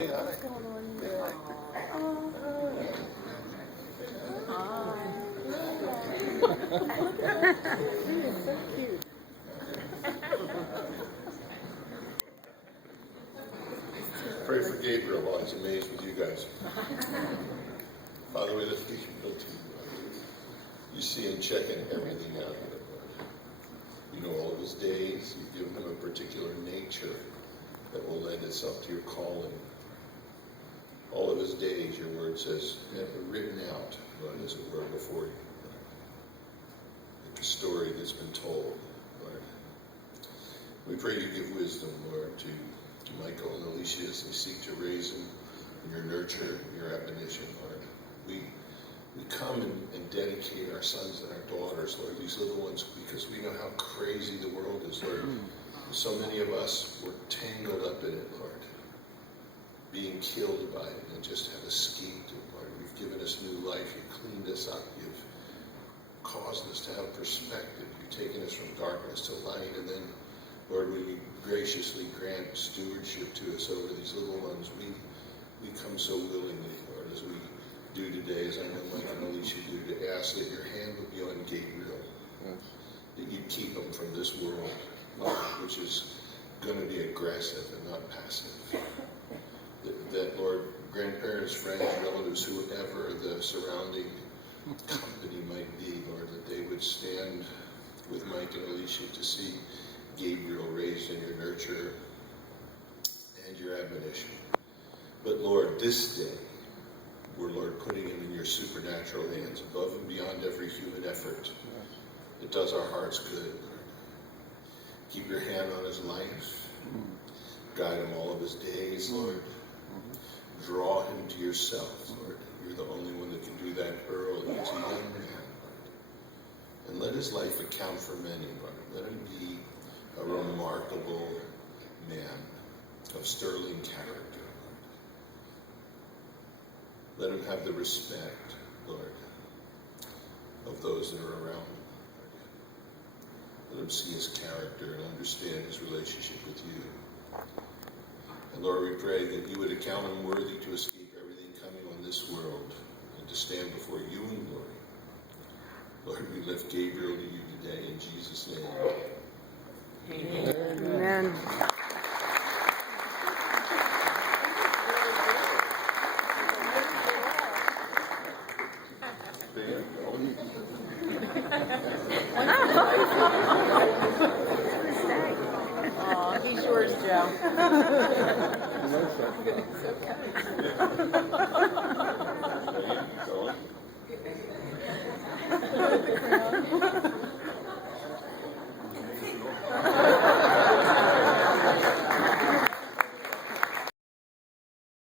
What's going on here? Oh. He is so cute. Pray for Gabriel while he's amazed with you guys. Father, we lift Gabriel to you. You see him checking everything out here. You know all of his days. You've given him a particular nature that will lend itself to your calling. All of his days, your word says, written out, Lord, as it were, before you. Like a story that's been told, Lord. We pray you give wisdom, Lord, to Michael and Alicia as they seek to raise him in your nurture, your admonition, Lord. We come and dedicate our sons and our daughters, Lord, these little ones, because we know how crazy the world is, Lord. So many of us were tangled up in it, Lord, being killed by it and just have escaped it, Lord. You've given us new life. You've cleaned us up. You've caused us to have perspective. You've taken us from darkness to light. And then, Lord, when you graciously grant stewardship to us over these little ones, we come so willingly, Lord, as we do today, as I know Mike and Alicia do, to ask that your hand would be on Gabriel, that you'd keep him from this world, Lord, which is going to be aggressive and not passive. That, Lord, grandparents, friends, relatives, whoever the surrounding company might be, Lord, that they would stand with Mike and Alicia to see Gabriel raised in your nurture and your admonition. But, Lord, this day, we're, Lord, putting him in your supernatural hands, above and beyond every human effort. It does our hearts good, Lord. Keep your hand on his life. Guide him all of his days, Lord. Draw him to yourself, Lord. You're the only one that can do that early as a young man, Lord. And let his life account for many, Lord. Let him be a remarkable man of sterling character, Lord. Let him have the respect, Lord, of those that are around him, Lord. Let him see his character and understand his relationship with you. And Lord, we pray that you would account him worthy to escape everything coming on this world and to stand before you in glory. Lord, we lift Gabriel to you today in Jesus' name. Amen. Amen. Aw, he's yours, Joe. So kind.